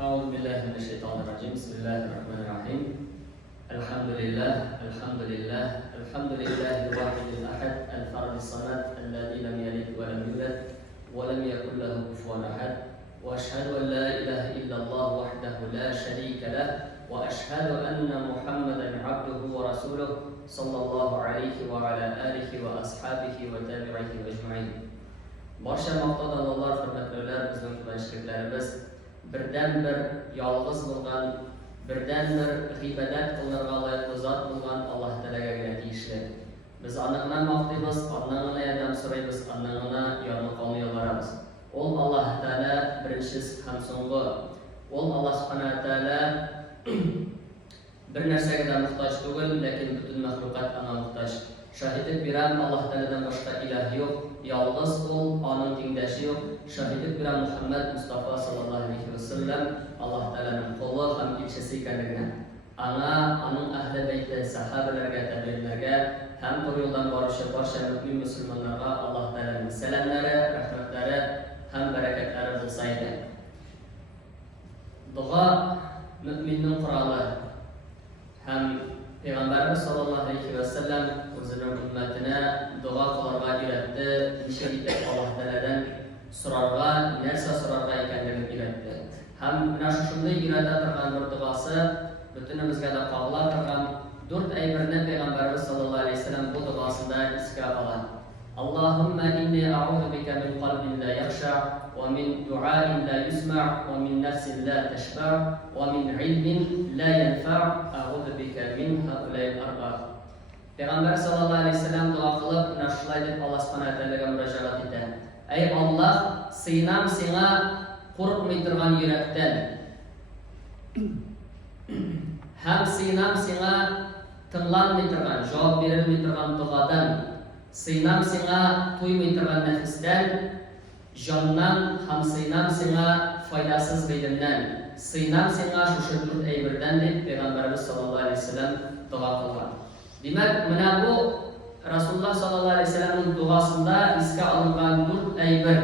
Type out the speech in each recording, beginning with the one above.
أعوذ بالله من الشيطان الرجيم. بسم الله الرحمن الرحيم. الحمد لله الواحد الأحد الفرد الصمد الذي لم يلد ولم يولد ولم يكن له كفوا أحد، وأشهد أن لا إله إلا الله وحده لا شريك له، وأشهد أن محمدا عبده ورسوله صلى الله عليه وعلى آله وأصحابه وتابعيه أجمعين. Barcha maqtadallar, hurmatlilar, bizning kutuvchilarimiz birdan-bir yolg'iz bo'lgan, birdan-bir ibodat qilinirga loyiq zot bo'lgan Alloh taolaga tegishli. Biz Ondan maqtaymiz, Ondan yordam so'raymiz, Ondan yordamini yo'llaramiz. Ol Alloh taolo birinchi ham so'nggi. Ol Alloh subhanahu va taolo bir narsaga muhtoj tugul, lekin butun maxluqot ana muhtoj. Şahidlik bilen Allah Teala'dan başka ilah yok, yalnız ol, onun tengdaşı yok. Şahidlik bilen Muhammed Mustafa sallallahu aleyhi ve sellem Allah Teala'nın kulu hem ilçesi kendine. Ana, onun ahli beyti, sahabelerge, tabi'inlerge, hem bu yoldan barışa mümin Müslümanlara Allah Teala'nın selamları, rahmetleri, hem bereketleri bulsaydı. Dua müminin kuralı, hem Peygamberimiz sallallahu aleyhi ve sellem o'zining ummatini duo qilarga uyratdi. Nishonida Alloh taoladan so'rarga, narsa so'rarga ekanligini uyratdi. Ham mana shunday yurada turgan bir duosi butunimizga da qo'g'lab turgan 4 aybirni Peygamberimiz sallallahu aleyhi ve sellem bu duosida isga oladi. Allahumma inni a'udhu bika min qalbin la yakhsha wa min du'ain la yusma' wa min nafsin la tashba' wa min ilmin la yanfa' a'udhu bika min haula'il arba'. Peygamber sallallahu aleyhi ve sellem dua kılıp naşlaydı, Allah subhanahu wa ta'ala müracaat etti. Ey Allah, sığınam sana korkmaytırgan yürekten, hem sığınam sana tınlanmaytırgan, cevap verilmaytırgan duadan, sığınam sana tuymaytırgan nefisten, candan, hem sığınam sana faydasız bilimden, sığınam sana şuşurdur eybirden deyip Peygamberimiz sallallahu aleyhi ve sellem dua kılgan. Demek mana bu Rasulullah sallallahu aleyhi ve sellem'in duasında iske alıngan 4 aybir.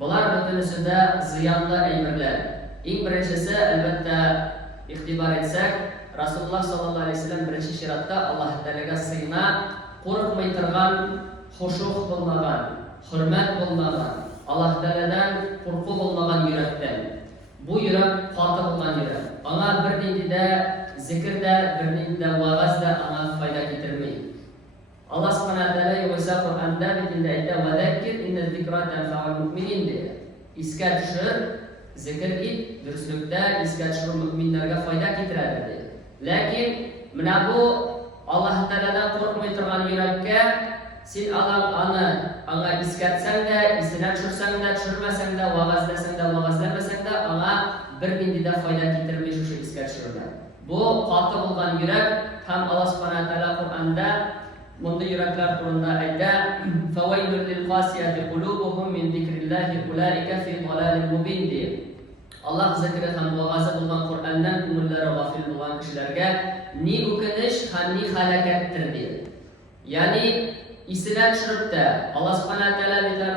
Bular bütünüsü de ziyanlı aybirler. İlk birincisi elbette iktibar etsek Rasulullah sallallahu aleyhi ve sellem birinci şiratta Allah Teala'ga sığına korkmaytırgan, hoşuq bulmagan, hürmet bulmagan, Allah Teala'dan korku bulmagan yürekten. Bu yürek katı bulgan yürek. Ona bir dindide zikirde, birinde vaazda ana fayda getirmeyi. Allah subhanahu wa ta'ala yoksa Kur'an'da bitinde ayette وَذَكِّرْ اِنَّ الذِّكْرَى تَنْفَعُ الْمُؤْمِنِينَ diye. İske düşür, zikir it, dürüstlükte iske düşür müminlerge fayda getirir diye. Lakin mana bu Allah Teala'dan korkmay turgan yürekке sen ana iskatsan da, isine düşürsen de, düşürmesen de, vaazlasan da, vaazlamasan da ana bir bindide fayda getirmey şu iske düşürürler. Bu katı bulgan yürek hem Allah subhanahu wa ta'ala Kur'an'da bunday yürekler turunda ayda فَوَيْلٌ لِلْقَاسِيَةِ قُلُوبُهُمْ مِنْ ذِكْرِ اللّٰهِ اُولَٰئِكَ فِي ضَلَالٍ مُبِينٍ diye. Allah zikri hem vaazı bulgan Kur'an'dan umurları gafil bulgan kişilerge ni ukunish hem ni halakettir diye. Yani isine düşürüp de Allah subhanahu wa ta'ala bizler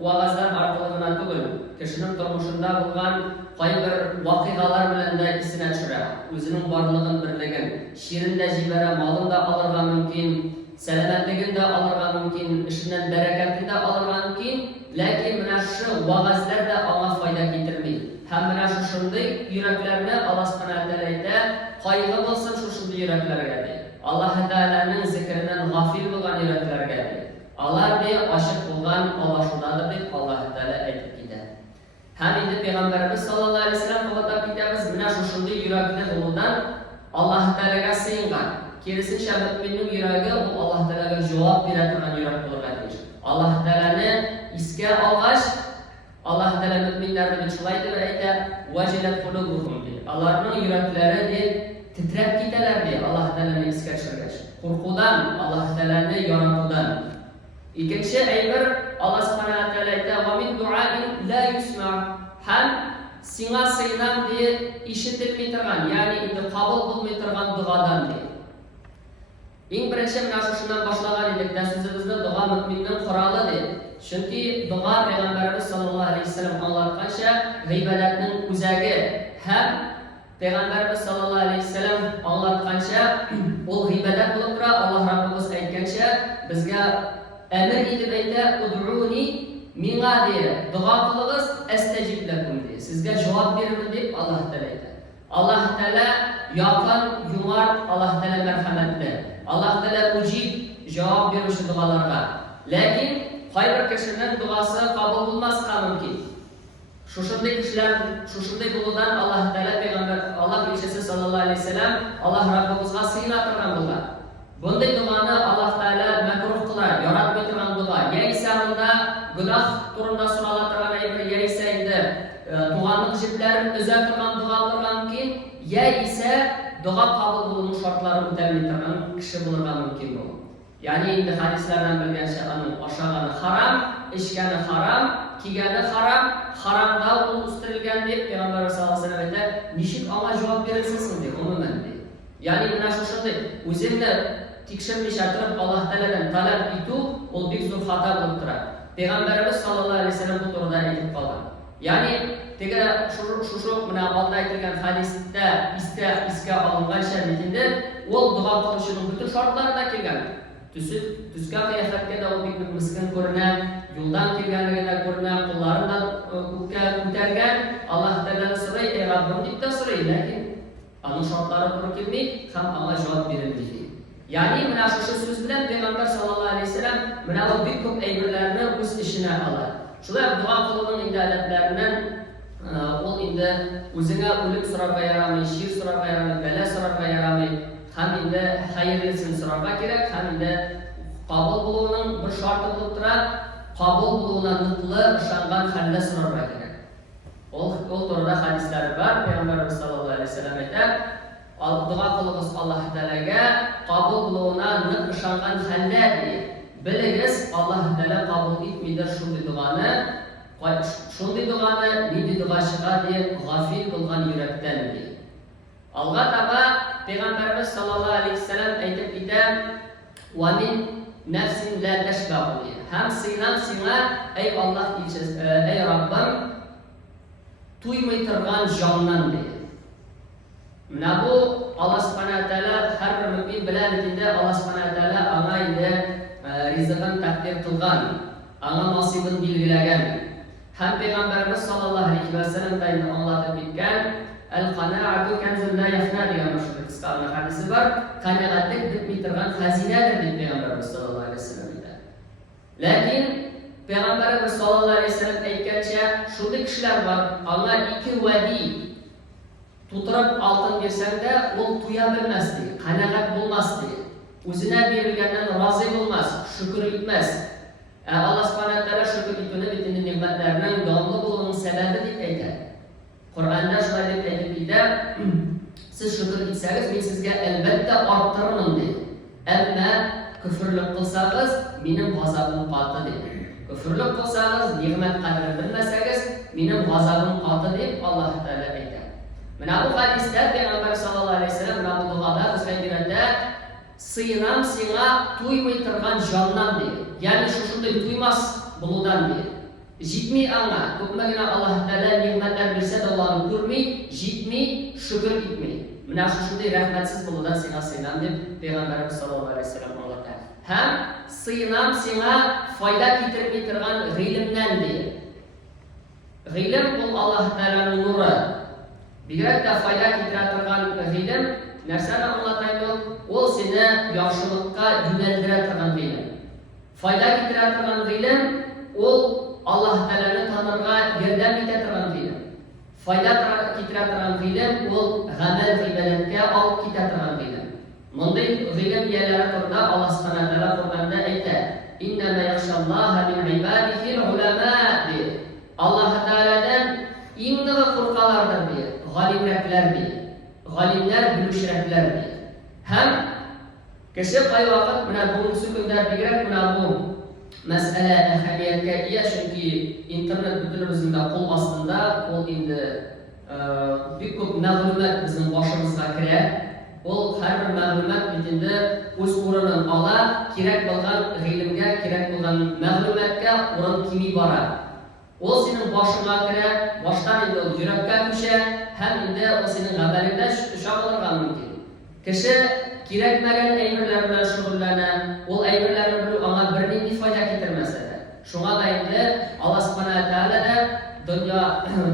vaazlar arqılığına tugul kişinin turmuşunda bulgan bir vakigalar bilen de isine düşürer. Özünün varlığın birligin, şiirinde jibere, malında alırga mümkün, selametliginde alırga mümkün, işinden bereketinde alırga mümkün. Lakin mana şu vaazlar da ona fayda getirmeyi. Hem mana şu şunday yüreklerine Allah subhanahu wa ta'ala kaygı bulsun şu şunday yüreklerge. Allah Teala'nın zikrinden gafil bulgan yüreklerge. Allah diye aşık bulgan Allah şundadır deyip Allah Teala aytıp gider. Hem indi Peygamberimiz sallallahu aleyhi ve sellem kılıkta kitemiz mina şuşundu yürekli buludan Allah Teala'ga sığıngan. Kerisinçe müminin yüreği bu Allah Teala'ga cevap veretirgan yürek bulurgan deyir. Allah Teala'nı iske algaç Allah Teala müminlerini biçulaydı ve ayta vacilet kulubuhum deyir. Allah'ın yürekleri de titrep giteler deyir Allah Teala'nı iske çırgaç. Korkudan Allah Teala'nı yaratıdan. İkinci aybir Allah subhanahu wa ta'ala ayta وَمِنْ دُعَاءٍ لَا يُسْمَعُ hem sina sığınan diye işitilmeytirgan yani indi kabul bulmaytirgan duadan diye. En birinci mana şundan başlagan edik de sözümüzde dua müminin kuralı diye. Çünkü dua Peygamberimiz sallallahu aleyhi ve sellem anlatkancha g'iybatning o'zagi Һәм Peygamberimiz sallallahu aleyhi ve sellem anlatqancha, ул гыйбадат булып тора. Аллаһ Раббыбыз әйткәнчә, безгә әмер итеп әйтә: "Уд'уни миңа диye, дуа кылыгыз, әстәҗиб ләкум диye. Сезгә җавап бирермен" дип Аллаһ Тәала әйтә. Аллаһ Тәала якын, юмарт, Аллаһ Тәала мәрхәмәтле. Аллаһ Тәала уҗиб, җавап бирүче дуаларга. Ләкин кайбер кешенең дуасы кабул булмаска мөмкин. Шушындай кешеләр, шушындай булудан Аллаһ Тәала Пәйгамбәр Аллаһ Илчесе саллаллаһу алейхи ва саллям Аллаһ Раббыбызга сыйына торган булган. Bunday duаны Аллаһ Тәала мәкруһ кыла, яратмый торган дуа. Яисә анда гүнах турында сорала торган әйбер, яисә инде туганлык җепләрен өзә торган дуа булырга мөмкин, яисә дуа кабул булуның шартларын үтәмәй торган кеше булырга мөмкин бу. Ягъни инде хадислардан белгәнчә аның ашаганы харам, эчкәне харам, кигәне харам, харамда ул үстерелгән дип Пәйгамбәр саллаллаһу алейһи ва сәлләм әйтә. Ничек аңа җавап бирерсең дип, гомумән дип. Ягъни менә шушындай үзеңне тикшермичә торып Аллаһ Тәаләдән таләп итү, ул бик зур хата булып тора. Пәйгамбәрбез саллаллаһу алейһи ва сәлләм бу турыда әйтеп калган. Ягъни теге шушы менә алда әйтелгән хадистә искә алынган битендә ул дуа кылучының бүтән шартлары да килгән. Төскә кыяфәткә дә ул бик мискин күренә, юлдан килгәнлеге дә күренә, кулларын да күккә күтәргән. Аллаһ Тәаләдән сорый, "Эй Раббым" дип тә сорый, ләкин аның шартлары туры килми һәм аңа җавап бирелми. Ягъни менә шушы сүз белән Пәйгамбәр саллаллаһу алейхи ва сәлләм менә ул бик күп әйберләрне үз эшенә ала. Шулай дуа кылуның инде әдәпләреннән ул инде үзеңә үлем сорарга ярамый, шир сорарга ярамый, бәла сорарга ярамый. Һәм инде хәерлесен сорарга кирәк, һәм инде кабул булуының бер шарты булып тора, кабул булуына ныклы ышанган хәлдә сорарга кирәк. Ул турыда хадислар бар. Пәйгамбәрбез саллаллаһу алейхи ва сәлләм әйтә: "Дуа кылыгыз Аллаһ Тәаләгә, кабул булуына нык ышанган хәлдә дип. Белегез, Аллаһ Тәалә кабул итмидер шундый дуаны, нинди дуа чыга дип, гафил булган йөрәктән" дип. Алга таба Пәйгамбәрбез саллаллаһу алейхи ва сәлләм әйтеп китә: "Ва мин нәфсин ла ташбау" дип. Һәм сиңа, эй Аллаһ илчесе, эй Раббым, туймый торган җаннан дип. Менә бу Аллаһ Субханаһу ва Тәала һәрбер мөмин белән инде Аллаһ Субханаһу ва Тәала аңа инде ризыгын тәкъдир кылган, аңа насибын билгеләгән. Һәм Пәйгамбәрбез саллаллаһу алейхи ва сәлләм да инде аңлатып киткән: "Әл-канаату канзун ла яфна" дигән мәшһүр кыска хадисе бар. Канагатьлек бетми торган хазинәдер дип Пәйгамбәрбез саллаллаһу алейхи ва сәлләм әйтә. Ләкин Пәйгамбәрбез саллаллаһу алейхи ва сәлләм әйткәнчә, шундый кешеләр бар, аңа ике вәди тутырып алтын бирсәң дә, ул туя белмәс ди, канагать булмас ди. Үзенә бирелгәннән разый булмас, шөкер итмәс. Аллаһ Субханаһу ва Тәала шөкер итүне битен ниъмәтләрнең дәвамлы булуының сәбәбе дип әйтә. Коръәндә шулай дип әйтеп китә: "Сез шөкер итсәгез, мин сезгә әлбәттә арттырырмын" ди. "Әмма күфрлек кылсагыз, минем газабым каты" ди. Күфрлек кылсагыз, ниъмәт кадерен белмәсәгез, минем газабым каты дип Аллаһ Тәала әйтә. Менә бу хадистә Пәйгамбәр саллаллаһу алейхи ва сәлләм менә бу дугада безгә өйрәтә: "Сыйынам сиңа туймый торган җаннан" ди. Ягъни шушындай туймас булудан ди. Җитми аңа, күпме генә Аллаһ Тәала ниъмәтләр бирсә дә уларны күрми, җитми, шөкер итми. Менә шушындай рәхмәтсез булудан сиңа сыйынам дип Пәйгамбәрбез саллаллаһу алейхи ва сәлләм аңлата. Һәм сыйынам сиңа файда китерми торган гыйлемнән ди. Гыйлем ул Аллаһ Тәаләнең нуры. Бигрәк тә файда китерә торган гыйлем нәрсәне аңлата инде ул сине яхшылыкка юнәлдерә торган гыйлем. Файда китерә торган гыйлем ул Аллаһ Тәаләне танырга ярдәм итә торган гыйлем. Файда китерә торган гыйлем ул гамәл гыйбадәткә алып китә торган гыйлем. Мондый гыйлем ияләре турында Аллаһ Субханаһу ва Тәала Куръанда әйтә: "Иннама яхшаллаһа мин ибадихи улама" ди. Аллаһ Тәаләдән иң ныгы куркалардыр ди. Галимрәкләр ди. Галимнәр билүчерәкләр ди. Һәм кеше кайвакыт менә бүгенге көндә бигрәк менә бу мәсьәлә әһәмияткә ия, чөнки интернет бөтенебезнең дә кул астында, ул инде бик күп мәгълүмат безнең башыбызга керә. Ул һәрбер мәгълүмат бит инде үз урынын ала, кирәк булган гыйлемгә, кирәк булган мәгълүматкә урын кими бара. Ол сенің башыңа кірә, баштан инде ул йөрәккә күчә, һәм инде ул синең гамәлеңдә чагылырга мөмкин. Кеше кирәкмәгән әйберләр белән шөгыльләнә, ул әйберләрне белү аңа бернинди файда китермәсә дә. Шуңа да инде Аллаһ Субханаһу ва Тәгалә дә дөнья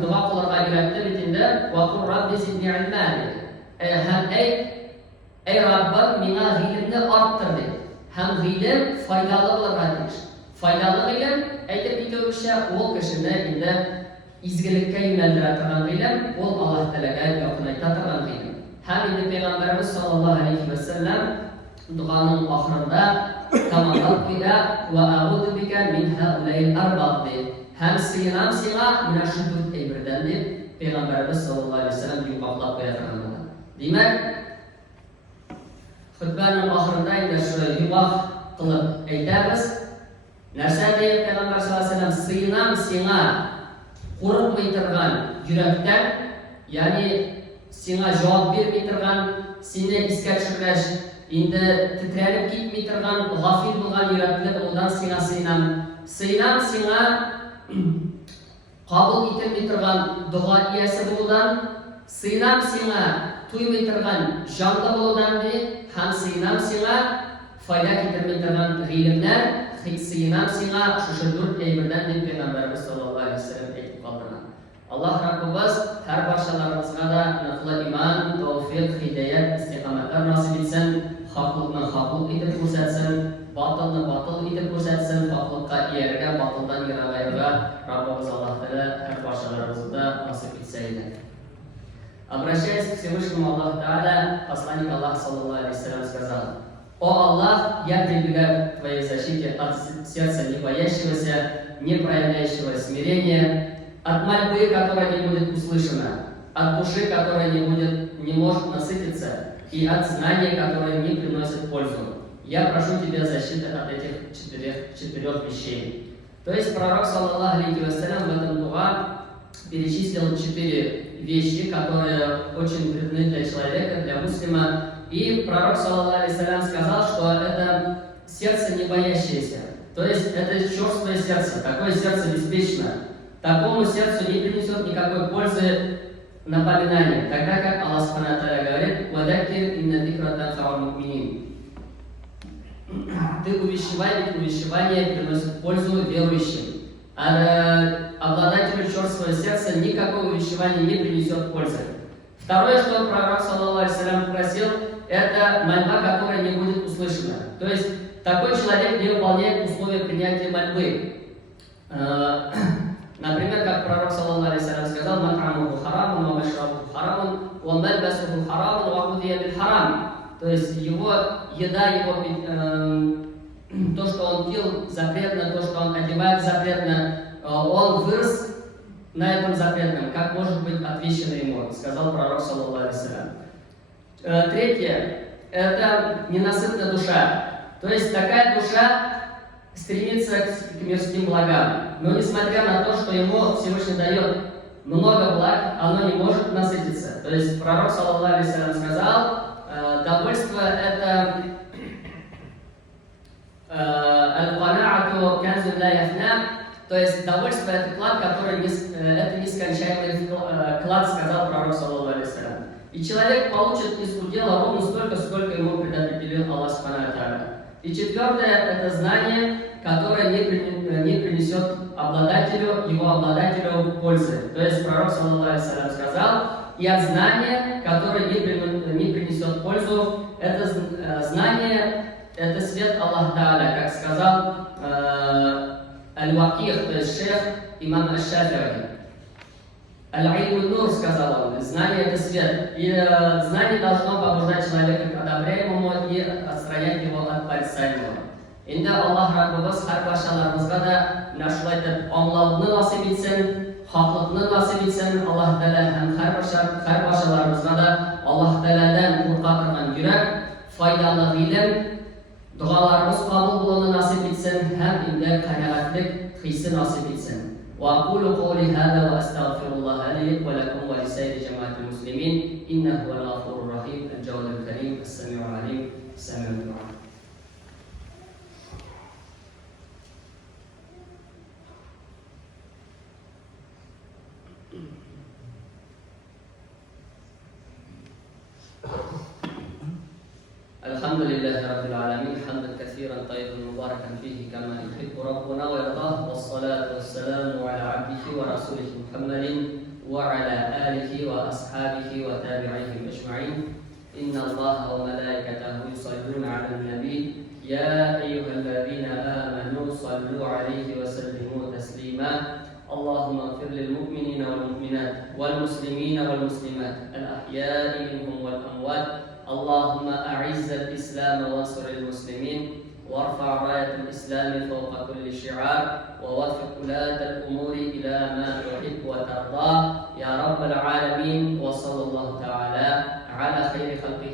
дуа кылырга өйрәтте бит инде. Ва кул рабби зидни илман. Һәм әй Раббым, миңа гыйлемне арттыр ди. Һәм гыйлем файдалы булырга тиеш. Файдалы гыйлем әйтеп китүебезчә, ул кешене инде изгелеккә юнәлдерә торган гыйлем, ул Аллаһ Тәгаләгә якынайта торган гыйлем. Һәм инде Пәйгамбәрбез саллаллаһу алейхи ва саллям дуаның ахырында тамамлап куя: "Ва аъуду бика мин хаулаил арбаб" ди. Һәм сыйынам сиңа менә шу дүрт әйбердән дип Пәйгамбәрбез саллаллаһу алейхи ва саллям юкаклап куя торган. Димәк, хутбаның ахырында инде шу юк кылып әйтәбез. Нәрсә дип Пәйгамбәр саллаллаһу алейхи ва саллям сыйынам сиңа курыкмый торган йөрәктән, ягъни сиңа җавап бирми торган, сине искә төшергәч инде тетрәнеп китми торган, гафил булган йөрәкле булудан сиңа сыйнам. Сыйнам сиңа кабул ителми торган дуа иясе булудан, сыйнам сиңа туймый торган җанлы булудан ди, һәм сыйнам сиңа файда китерми торган гыйлемнәр, сыйнам сиңа шушы дүрт әйбердән дип Пәйгамбәрбез саллаллаһу алейхи ва саллям әйтеп калдырган. Аллаһ Раббыбыз һәр барчаларыбызга да ныклы иман, тауфиq, хидаят, истиқамәтләр насип итсен, хаклыкны хаклык итеп күрсәтсен, батылны батыл итеп күрсәтсен, хаклыкка ияргә, батылдан ерагайырга Раббыбыз Аллаһ Тәгалә һәр барчаларыбызга насип итсә иде. Обращаясь к Всевышнему Аллаху Тааля, посланник Аллаха саллаллаху алейхи ва саллям сказал: «О Аллах, я прибегаю к Твоей защите от сердца не боящегося, не проявляющего смирения, от мольбы, которая не будет услышана, от души, которая не может насытиться, и от знания, которое не приносит пользу. Я прошу Тебя защиты от этих четырех вещей». То есть пророк, саллаллаху алейхи ва саллям, в этом дуа перечислил 4 вещи, которые очень вредны для человека, для муслима. И пророк, саллаллаху алейхи ва саллям, сказал, что это сердце не боящееся. То есть это черствое сердце, такое сердце беспечное. Такому сердцу не принесет никакой пользы напоминание. Тогда как Аллах Субханаһу ва Тааля говорит: «Вадаккир инна зикра танфа'ул му'минин». Ты увещевай, ведь увещевание приносит пользу верующим. А обладателю черствого сердца никакого увещевания не принесет пользы. Второе, что пророк, саллаллаху алейхи ва саллям, просил, это мольба, которая не будет услышана. То есть такой человек не выполняет условия принятия мольбы. Например, как пророк, саллаллаху алейхи ва саллям, сказал: «Мат'амуху харамун, ва машрабуху харамун, ва мальбасуху харамун, ва гудия биль харам». То есть его еда, то, что он пил, запретно, то, что он одевает, запретно, он вырос на этом запретном, как может быть отвещено ему, сказал пророк, саллаллаху алейхи ва саллям. Третье, это ненасытная душа. То есть такая душа стремится к мирским благам, но несмотря на то, что ему Всевышний дает много благ, оно не может насытиться. То есть пророк, саллаллаху алейхи ва саллям, сказал: довольство это аль-кана'ату канзун ла яфна, то есть довольство это клад, который это нескончаемый клад, сказал пророк, саллаллаху алейхи ва саллям. И человек получит из удела ровно столько, сколько ему предопределил Аллах Субханаһу ва Тааля. И четвертое, это знание, которое не принесет его обладателю пользы. То есть пророк, саллаллаху алейхи ва саллям, сказал: и от знания, которое не принесет пользу, это знание, это свет Аллаха Тааля, как сказал Аль-Ваких, то есть шейх имам Аш-Шафи'и. Аль-Илм нур, сказал он, знание это свет. И знание должно побуждать человека к одобряемому и отстранять его от порицаемого. Инде Аллах Раббыбыз һәр барчаларыбызга да менә шулай итеп аңлауны насип итсен, хаклыкны насип итсен Аллаһ Тәгалә, һәм һәр барчаларыбызга да Аллаһ Тәгаләдән курка торган йөрәк, файдалы гыйлем, дуаларыбыз кабул булуны насип итсен, һәм инде канәгатьлек хисе насип итсен. وأقول قولي هذا وأستغفر الله لي ولكم ولسائر جماعة المسلمين إنه هو الغفور الرحيم الجواد الكريم السميع العليم السميع الدعاء. الحمد لله رب العالمين حمدا كثيرا طيبا مباركا فيه كما يحب ربنا ويرضاه، والصلاة والسلام على عبده ورسوله محمد وعلى آله وأصحابه وتابعيهم أجمعين. إن الله وملائكته يصلون على النبي يا أيها الذين آمنوا صلوا عليه وسلموا تسليما. اللهم اغفر للمؤمنين والمؤمنات والمسلمين والمسلمات الأحياء منهم والأموات. اللهم أعز الإسلام وانصر المسلمين، وارفع راية الإسلام فوق كل شعار، ووفق ولاة الأمور إلى ما تحب وترضى يا رب العالمين. وصلى الله تعالى على خير خلقه